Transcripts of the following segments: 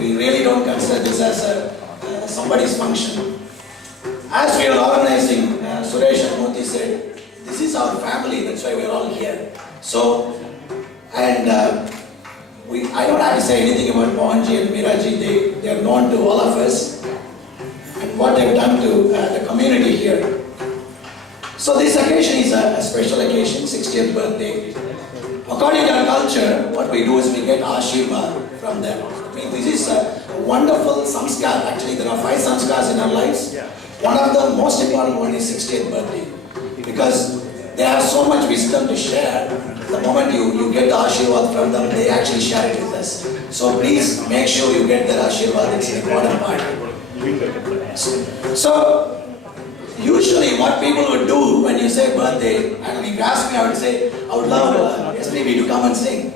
We really don't consider this as somebody's function. As we are organizing, Suresh and Moti said, this is our family, that's why we are all here. So, and I don't have to say anything about Mohanji and Meeraji. They are known to all of us and what they've done to the community here. So this occasion is a special occasion, 60th birthday. According to our culture, what we do is we get Ashirvad from them. I mean, this is a wonderful samskar. Actually, there are 5 samskars in our lives. One of the most important one is 60th birthday. Because they have so much wisdom to share. The moment you get the Ashirvad from them, they actually share it with us. So please make sure you get that Ashirvad. It's an important part. So usually what people would do when you say birthday, and if you ask me, I would say, I would love SPB to come and sing.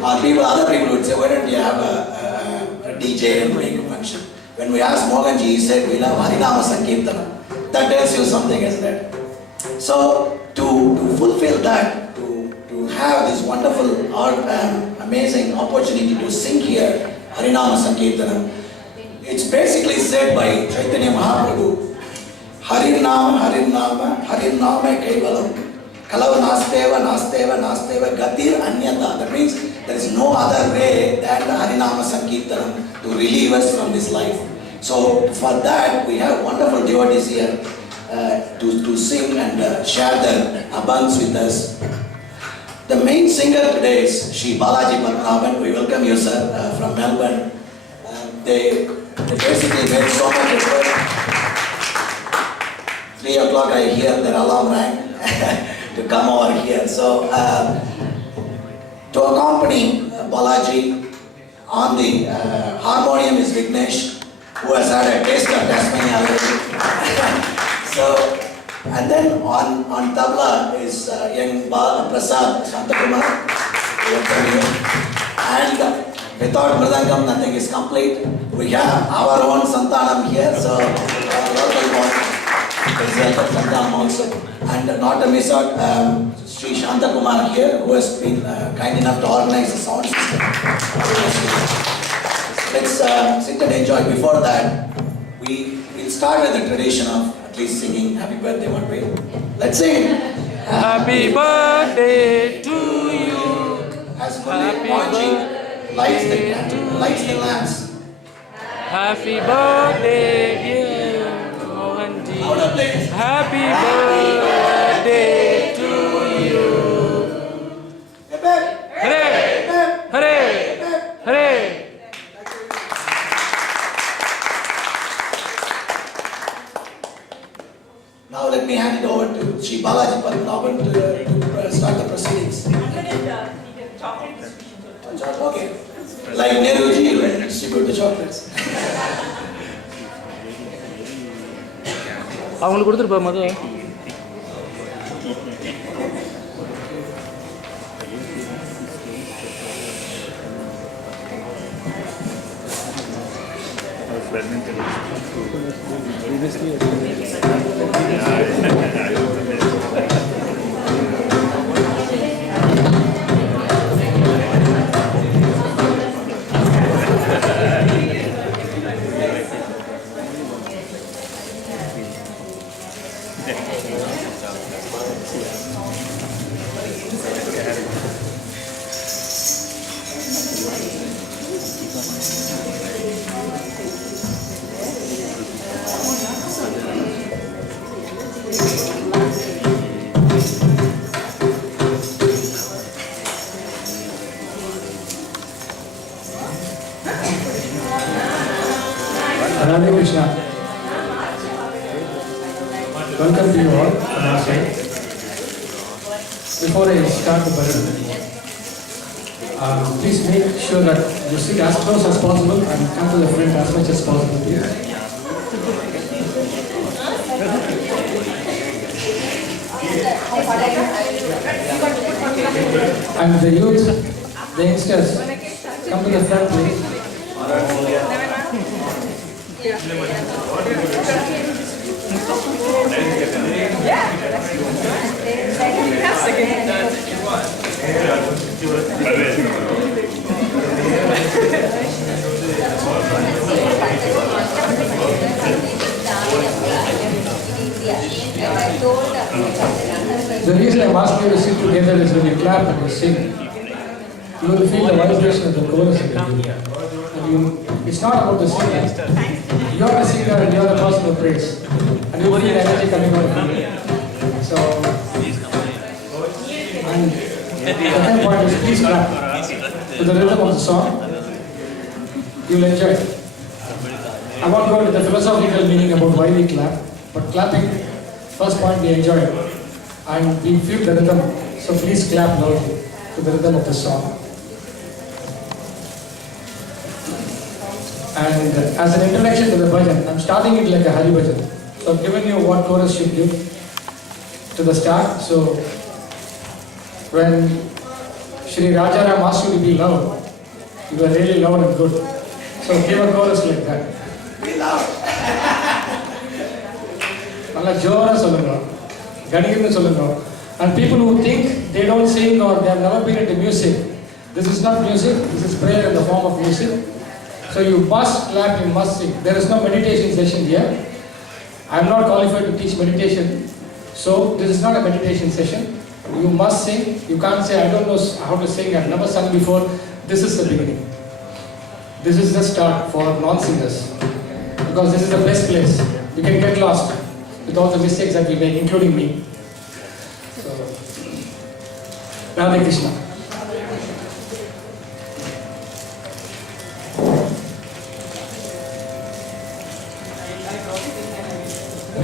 Or other people would say, why don't you have a DJ and make a function? When we asked Mohanji, he said, we love Harinama Sankirtana. That tells you something, isn't it? So to fulfill that, to have this wonderful, amazing opportunity to sing here, Harinama Sankirtana, it's basically said by Chaitanya Mahaprabhu, Harinama, Harinama, Harinama Kevalam. Kalau nasteva, nasteva, nasteva, gatir anyata. That means there is no other way than the Harinama Sankirtanam to relieve us from this life. So for that, we have wonderful devotees here to sing and share their abundance with us. The main singer today is Shri Balaji Padmanabhan. We welcome you, sir, from Melbourne. They basically made so much effort. 3 o'clock I hear their alarm rang to come over here. So to accompany Balaji on the harmonium is Vignesh, who has had a taste of Tasmania already. So, and then on tabla is young Prasad Shantakumar. And without Mridangam, nothing is complete. We have our own Santanam here, so welcome on. Also. And not to miss out Sri Shantakumar here, who has been kind enough to organize the sound system. Let's sit and enjoy. Before that, we'll start with the tradition of at least singing Happy Birthday one way. Let's sing. Happy birthday to you. As Mohanji lights the lamps. Happy birthday, dear Mohanji. Happy birthday to you. Hooray! Hooray! Hooray! Now let me hand it over to Shri Balaji Padmanabhan to start the proceedings. Okay. Like Nehruji, you will distribute the chocolates. அவங்களுக்கு கொடுத்துருப்பா மது. Hare Krishna. Welcome to you all from our side. Before I start the bhajan, please make sure that you sit as close as possible and come to the front as much as possible, please. And the youth, the youngsters, come to the front, please. I'm asking you to sit together is when you clap and you sing. You will feel the vibration of the chorus in you. It's not about the singer. You are the singer and you are the person who prays. And you will feel energy coming out of you. So, and the second point is please clap to the rhythm of the song. You will enjoy it. I won't go into the philosophical meaning about why we clap, but clapping, first point, we enjoy it. And we feel the rhythm, so please clap loudly to the rhythm of the song. And as an introduction to the bhajan, I'm starting it like a Hari bhajan. So I've given you what chorus should give to the start. So when Shri Rajaram asked you to be loud, you were really loud and good. So give a chorus like that. Be loud. நல்லா ஜோரா சொல்லுங்க கணீர்னு சொல்லுங்க. And people who think they don't sing or they have never been into music, this is not music, this is prayer in the form of music. So you must clap, you must sing. There is no meditation session here. I am not qualified to teach meditation, so this is not a meditation session. You must sing. You can't say I don't know how to sing, I've never sung before. This is the beginning. This is the start for non-singers, because this is the best place. You can get lost with all the mistakes that we make, including me. So, Radhe Krishna.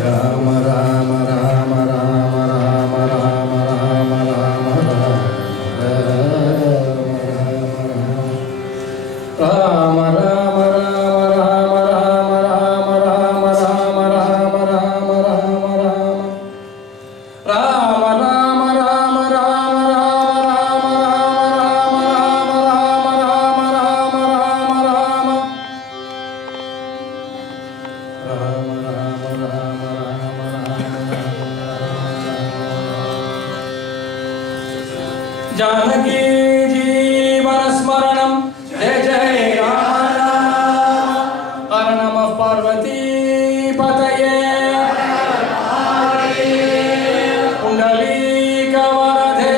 Rama Rama Rama Rama Rama Rama Rama Rama Rama Rama Janaki Jeevana Smaranam Jai Jai Rama Haranam of Parvati Pataye Pundalika Varadhe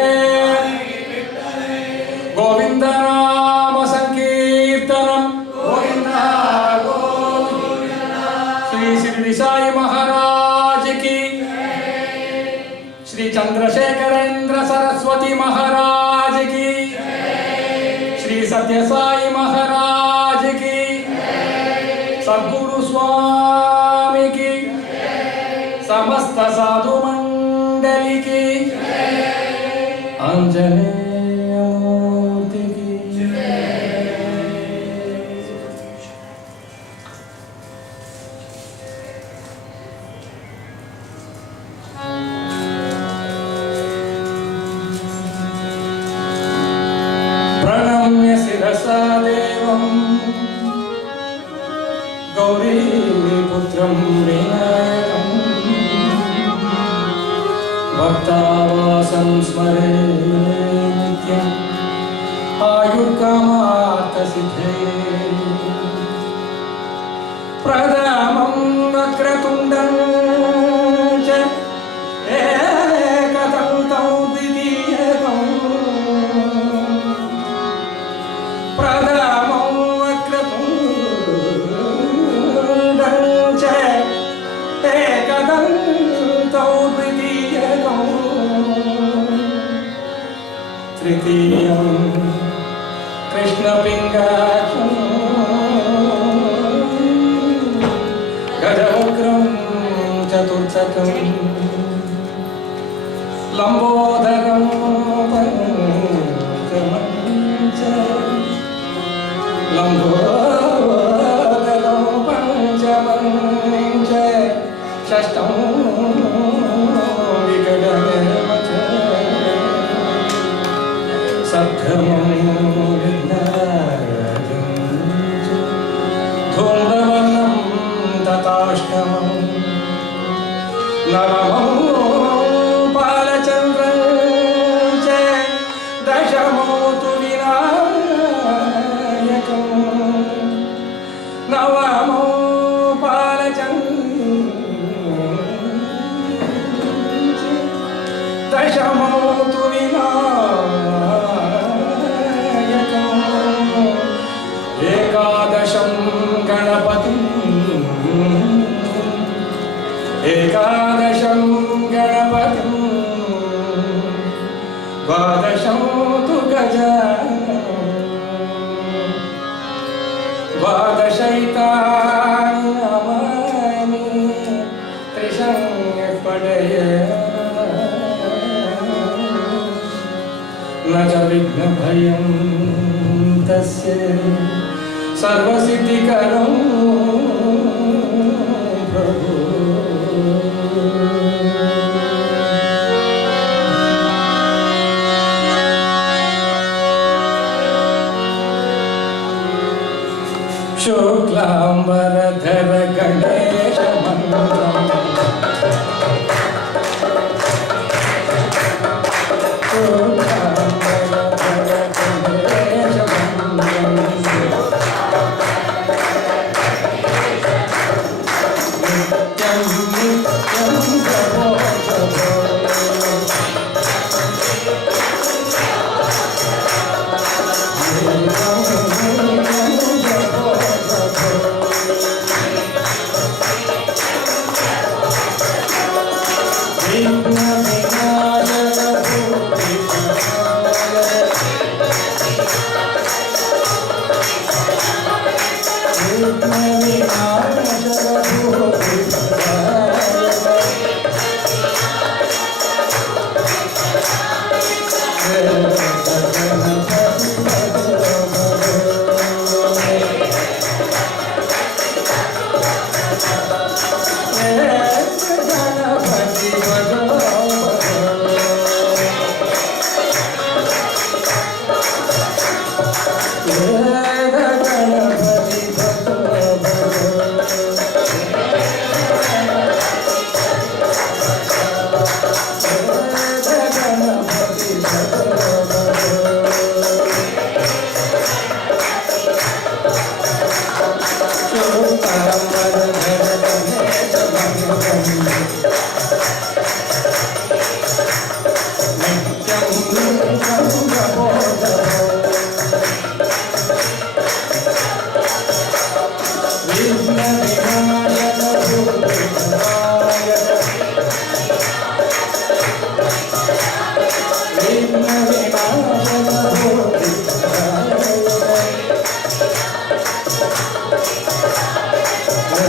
Govinda Rama Sankirtanam Govinda Govinda Shri Shri Sai Maharaj Ki Shri Chandrasekharendra Saraswati Maharaj Ki Shri Satya Sai Maharaj Ki Sadguru Swami Ki Samasta Sadhu Mandali Ki Anjaneya Murti Ki Pranamya Sirasa Devam Gauri Putram Vinayakam Bhaktavasam Smare Nityam Ayurkamata Siddhe Pradamam Vakratundam Cha Ekatantam Vidiyakam Pradamam Vakratundam Cha Ekatantam Vidiyakam Tritiyam Krishna Pingakam Gajavakram Chaturchakam Lambodharam Panchamancha Lambodharam Panchamancha Shashtam Vikadamacha Sadhamam Vignarajam Dhundavanam Tatashtamam Navamam Palachandram Cha Dashamotu Vinayakam Navamam Palachandram Cha Dashamotu एकादशं गणपतिं एकादशं गणपतिं द्वादशं तु गजाननं द्वादशैतानि नमामि त्रिशङ्कपडय न च विघ्नभयं तस्य सर्वसिद्धिकरं प्रभु शुक्लांबरधर गणेश मंगलम्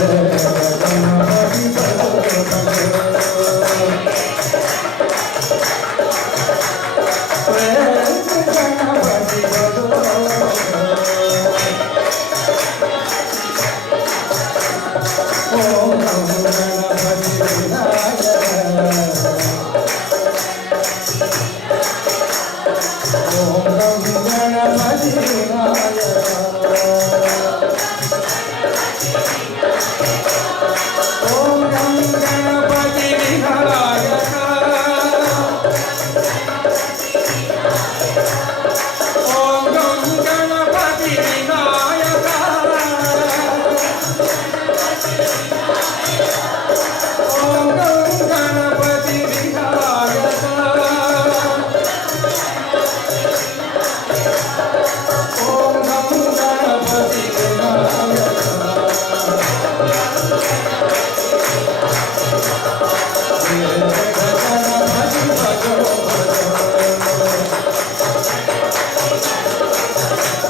शुक्लांबरधर गणेश मंगलम् नित्यं नित्यं जपो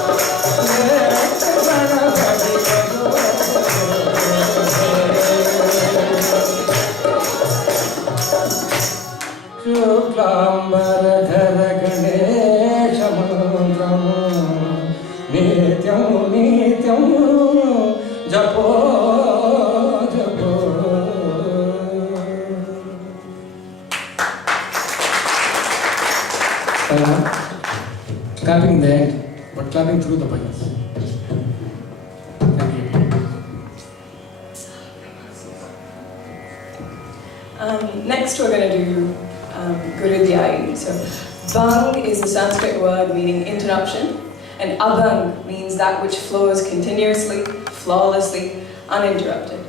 जपो शुक्लांबरधर गणेश मंगलम् नित्यं नित्यं जपो जपो clapping in the end but clapping through the bhajans. Thank you. Next we're going to do Guru Dhyai. So Bang is a Sanskrit word meaning interruption, and Abang means that which flows continuously, flawlessly, uninterrupted.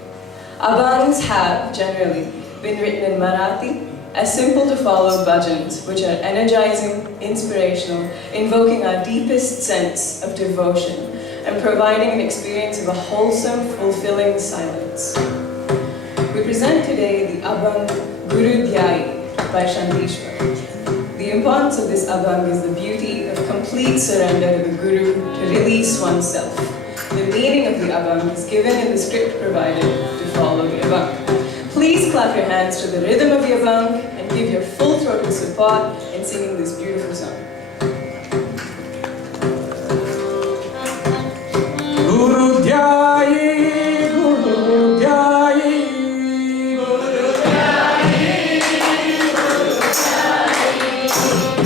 Abangs have generally been written in Marathi as simple to follow bhajans which are energizing, inspirational, invoking our deepest sense of devotion and providing an experience of a wholesome, fulfilling silence. We present today the Abang Guru Dhyai by Shantishwar. The importance of this Abang is the beauty of complete surrender to the Guru to release oneself. The meaning of the Abang is given in the script provided to follow the Abang. Please clap your hands to the rhythm of the Abang and give your full throated support in singing this beautiful song. Guru Dhyai, Guru Dhyai, Guru Dhyai,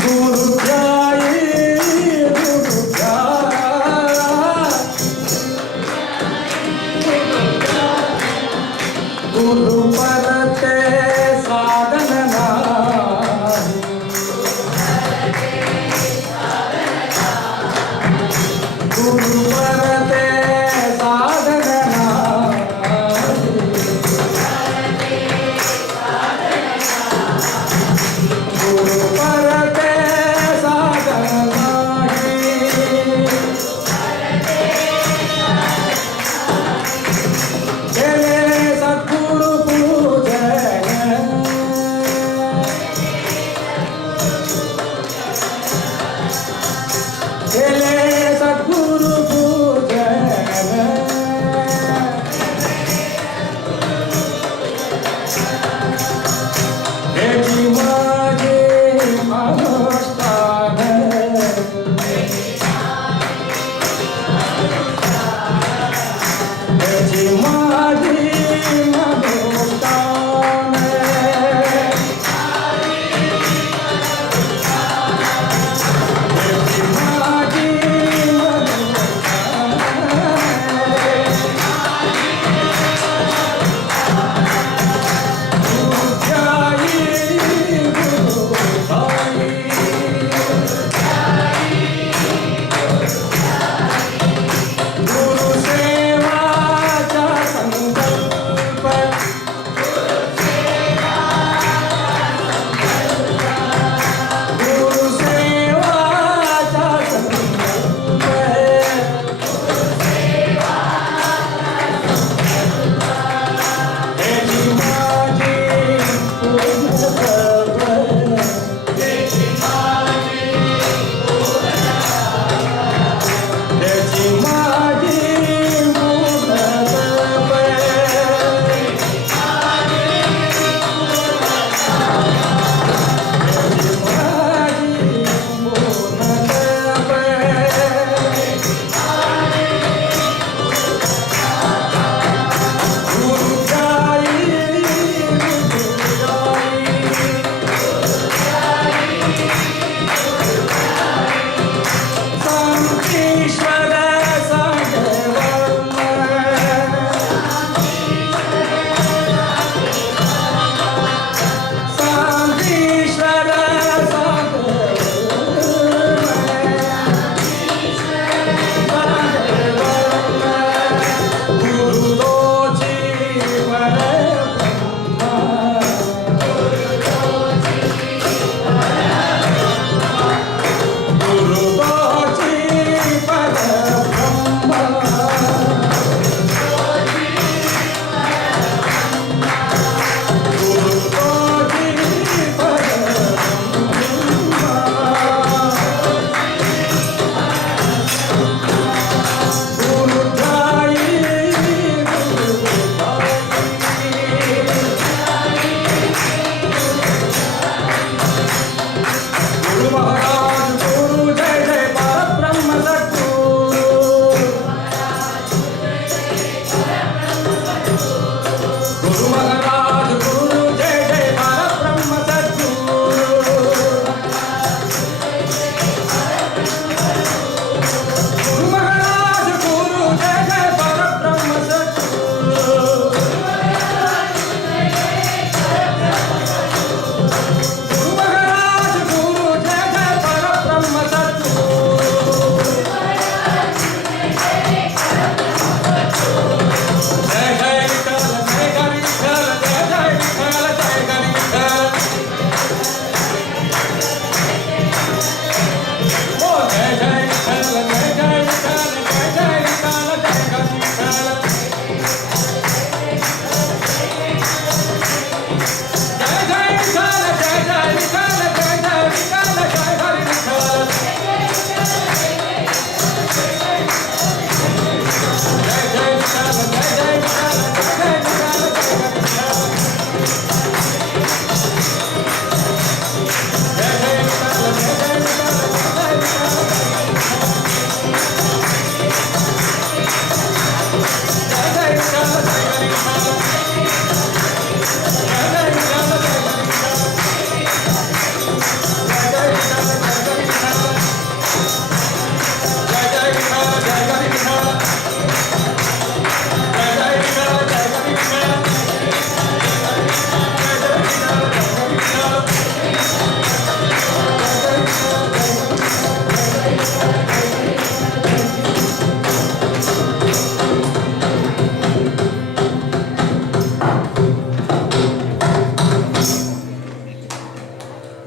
Guru Dhyai, Guru Dhyai, Guru Parate Sadhana. Guru Parate Sadhana.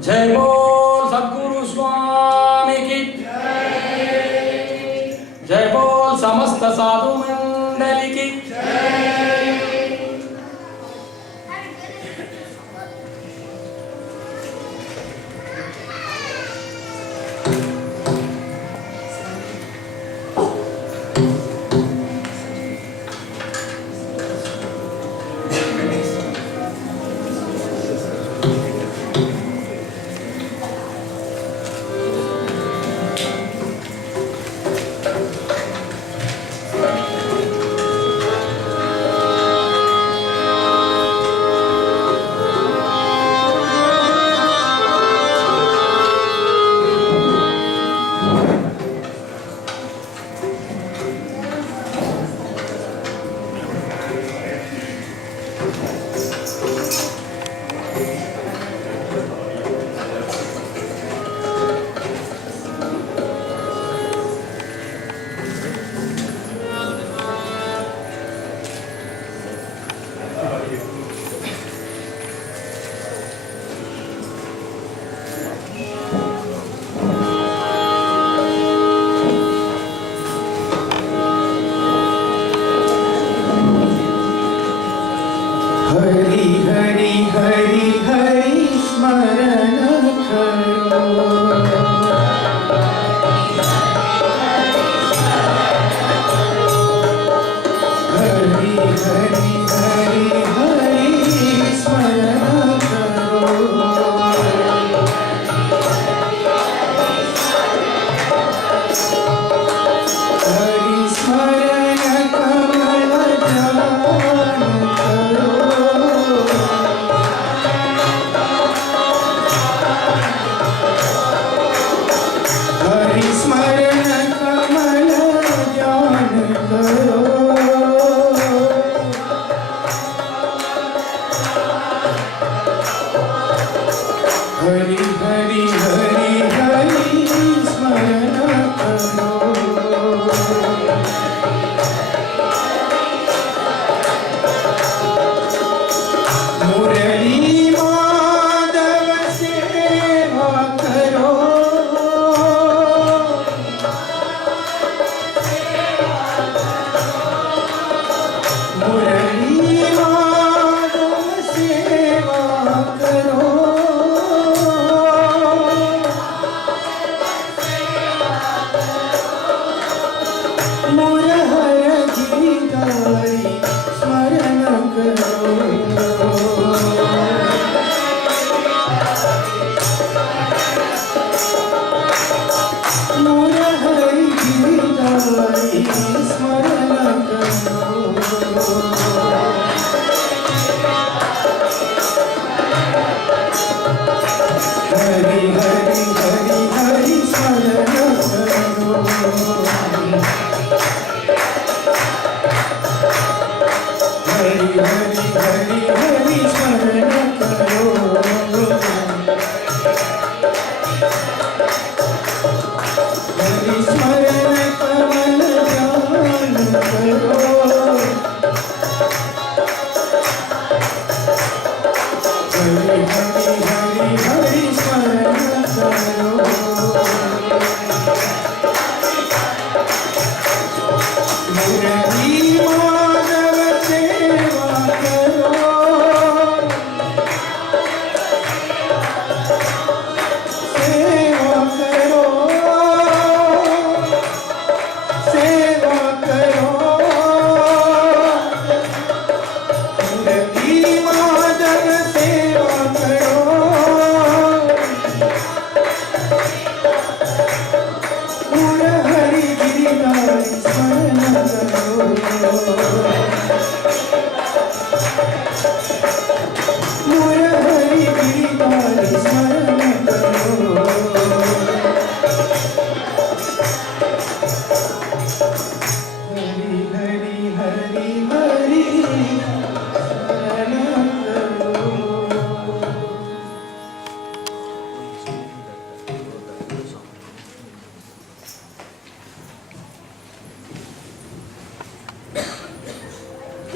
जय बोल सद्गुरु स्वामी की जय बोल समस्त साधु मंडली की हरि हरि हरि हरि स्मरण करो हरि हरि हरि हरि स्मरण करो हरि स्मरण कमल ध्यान करो हरि स्मरण कमल ध्यान करो हरि हरि हरि हरि स्मरण करो मुरली माधव सेवा करो मुरली माधव सेवा करो मुरहर गीतारी स्मरण करो मुरहर गीतारी स्मरण करो हरि हरि हरि हरि स्मरण करो हरि हरि हरि हरि स्मरण करो हरि स्मरण कमल ध्यान करो हरि हरि हरि हरि स्मरण करो मुरली माधव सेवा करो सेवा करो सेवा करो मुरली माधव सेवा करो मुरहरि गिरिधारी स्मरण करो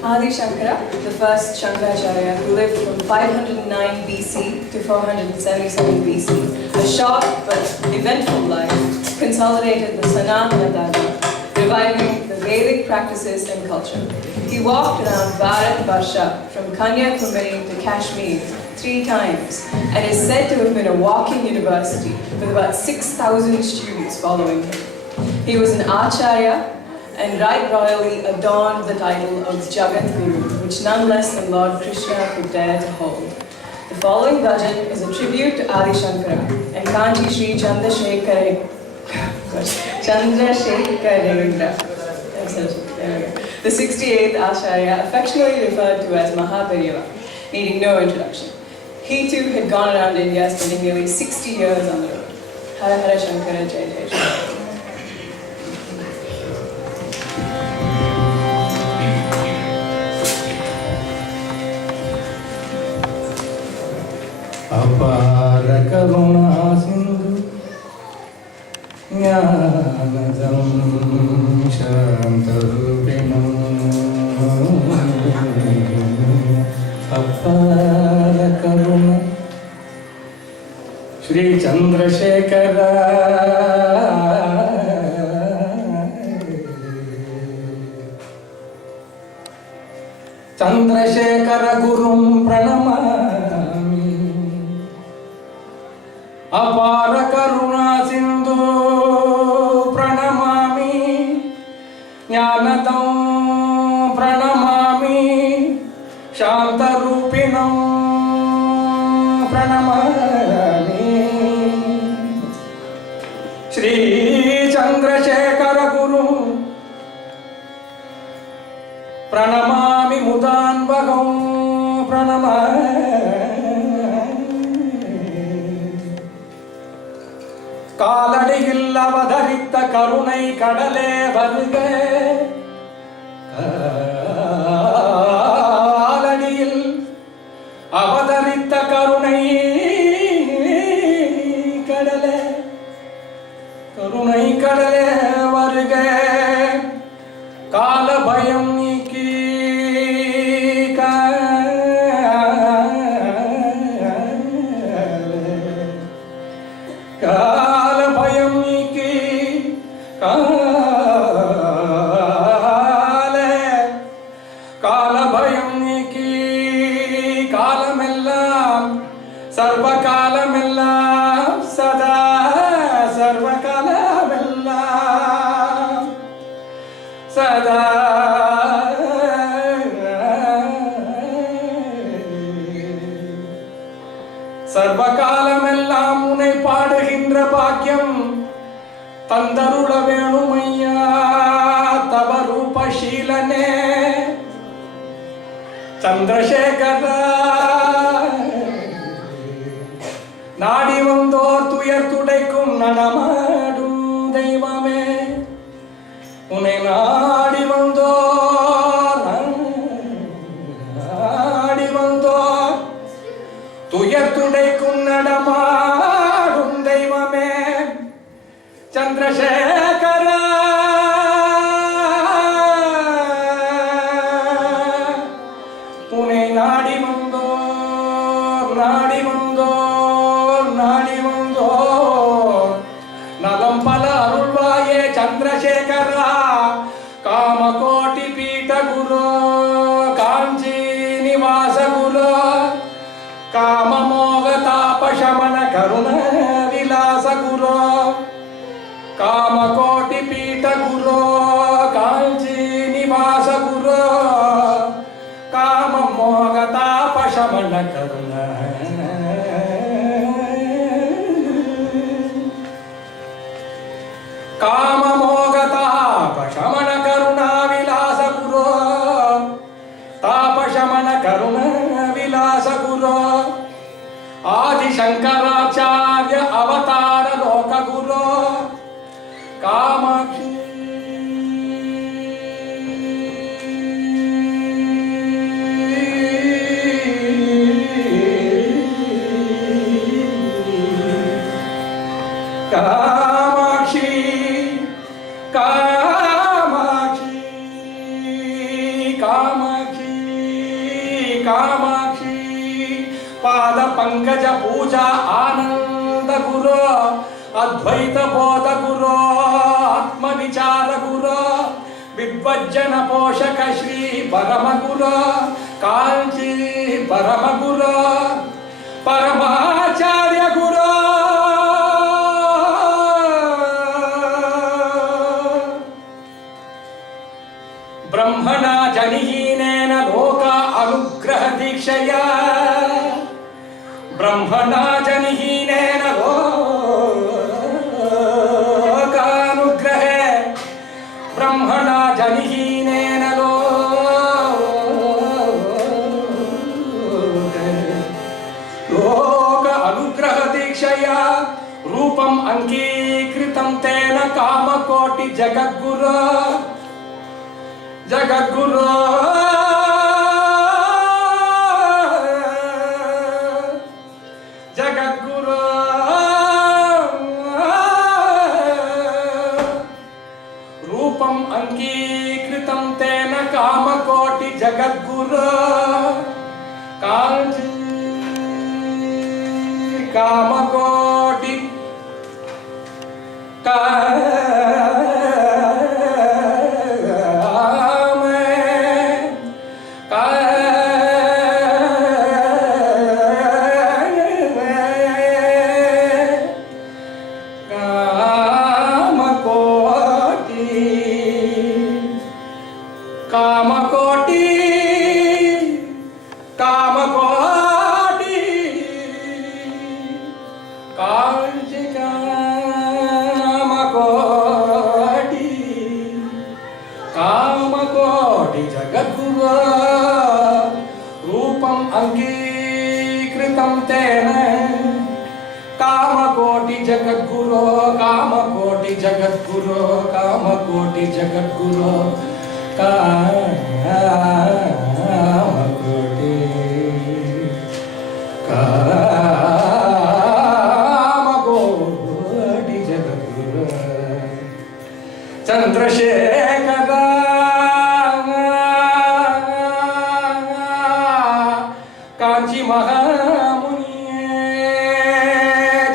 Adi Shankara, the first Shankaracharya, who lived from 509 BC to 477 BC, a short but eventful life, consolidated the Sanatana Dharma, reviving the Vedic practices and culture. He walked around Bharat Varsha from Kanyakumari to Kashmir 3 times and is said to have been a walking university with about 6,000 students following him. He was an Acharya and right royally adorned the title of Jagat Guru, which none less than Lord Krishna could dare to hold. The following bhajan is a tribute to Adi Shankara and Kanchi Sri Chandrasekharendra. The 68th Acharya, affectionately referred to as Mahaperiyava, needing no introduction. He too had gone around India, spending nearly 60 years on the road. Hara Hara Shankara Jai Jai Shankara. अपार करुणा सिंधु ज्ञानदं शान्तरूपिणम् अपार करुणा श्री चंद्रशेखर चंद्रशेखर गुरुं प्रणमामि अपार करुणा सिंधु प्रणमामि ज्ञानदं प्रणमामि शान्तरूपिणं प्रणमामि श्री चंद्रशेखर गुरु प्रणमामि मुदान्वगं प्रणमामि காலடியில் அவதரித்த கருணை கடலே வருக காலடியில் அவதரித்த கருணை கடலே கருணை கடலே வருக கால பயம் நீக்கி காலபயம் நீக்கி காலமெல்லாம் சர்வகாலமெல்லாம் சதா சர்வகாலமெல்லாம் சதா சர்வகாலமெல்லாம் உன்னை பாடுகின்ற பாக்கியம் தந்தருள வேணுமையா தவ ரூபசீலனே சந்திரசேகர நாடி வந்தோர் துயர் துடைக்கும் நடமாடும் தெய்வமே உன்னை நாடி வந்தோர் துயர் துடைக்கும் நடமாடும் தெய்வமே चंद्रशेखर पुणे नाडी वंदो नलम पल अरुळ्वाये चंद्रशेखर कामकोटि पीठ गुरु कांची निवास गुरु काम मोह ताप शमन करुण विलास गुरु कामकोटि पीठ गुरु कांची निवास गुरु काम मोह ताप शमन करुण काम मोह ताप शमन करुण विलास गुरु ताप शमन करुण विलास गुरु आदि शंकराचार्य अवतार लोक गुरु कामाक्षी कामाक्षी कामाक्षी कामाक्षी कामाक्षी पाद पंकज पूजा आनंद गुरु अद्वैत बोध गुरु आत्म विचार गुरु विद्वज्जन पोषक श्री परम गुरु कांची परम गुरु परमाचार्य गुरु ब्रह्मणा जनिहीनेन लोक अनुग्रह दीक्षया ब्रह्मणा जनिहीनेन लोकानुग्रहे ब्रह्मणा जनिहीनेन लोक अनुग्रह दीक्षया रूपम अंगीकृतं तेन कामकोटि जगद्गुरु जगद्गुरु जगद्गुरु रूपम अंगीकृतं तेन कामकोटि जगद्गुरु कांची कामकोटि कामकोटि कामकोटि कांची कामकोटि कामकोटि जगद्गुरु रूपम अंगीकृतं तेन कामकोटि जगद्गुरु कामकोटि जगद्गुरु कामकोटि जगद्गुरु कामकोटि कामकोटि जगद्गुरु चंद्रशेखर कांची महामुनि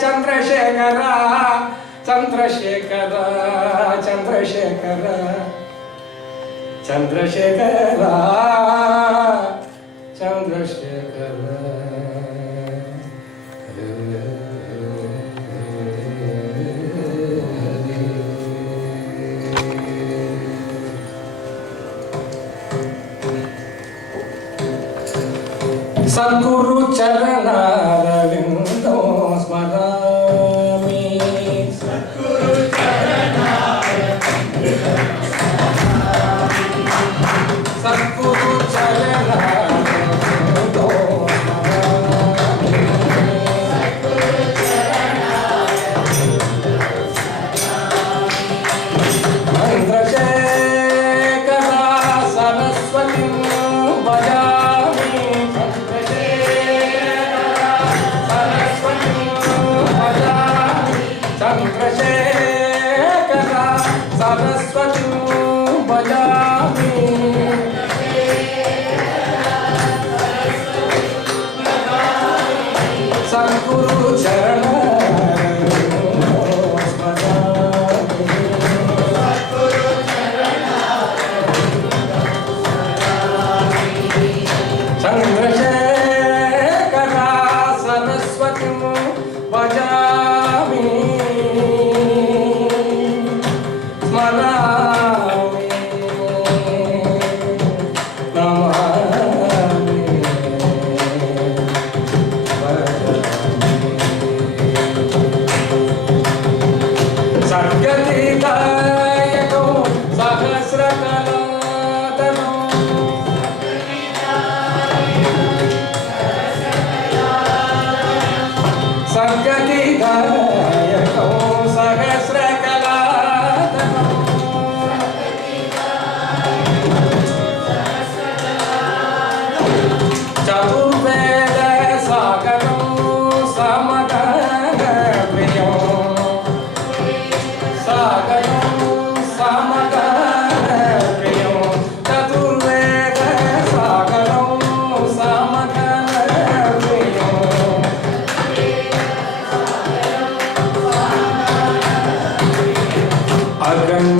चंद्रशेखर चंद्रशेखर चंद्रशेखर चंद्रशेखर चंद्रशेखर सद्गुरु चरणारविंदो स्मरामि सद्गुरु सद्गुरु चरणारविंदो स्मरामि चंद्रशेखर सरस्वती भजामि चंद्रशेखर सरस्वती भजामि सद्गुरु चरण चंद्रशेखर सरस्वती भजामि स्मरामि नमामि सद्गतिदायको सहस्रकलातनो सद्गतिदायको सहस्रकलातनो चतुर्वेद सागरो समगान प्रियो सागरो समगान प्रियो चतुर्वेद अखंड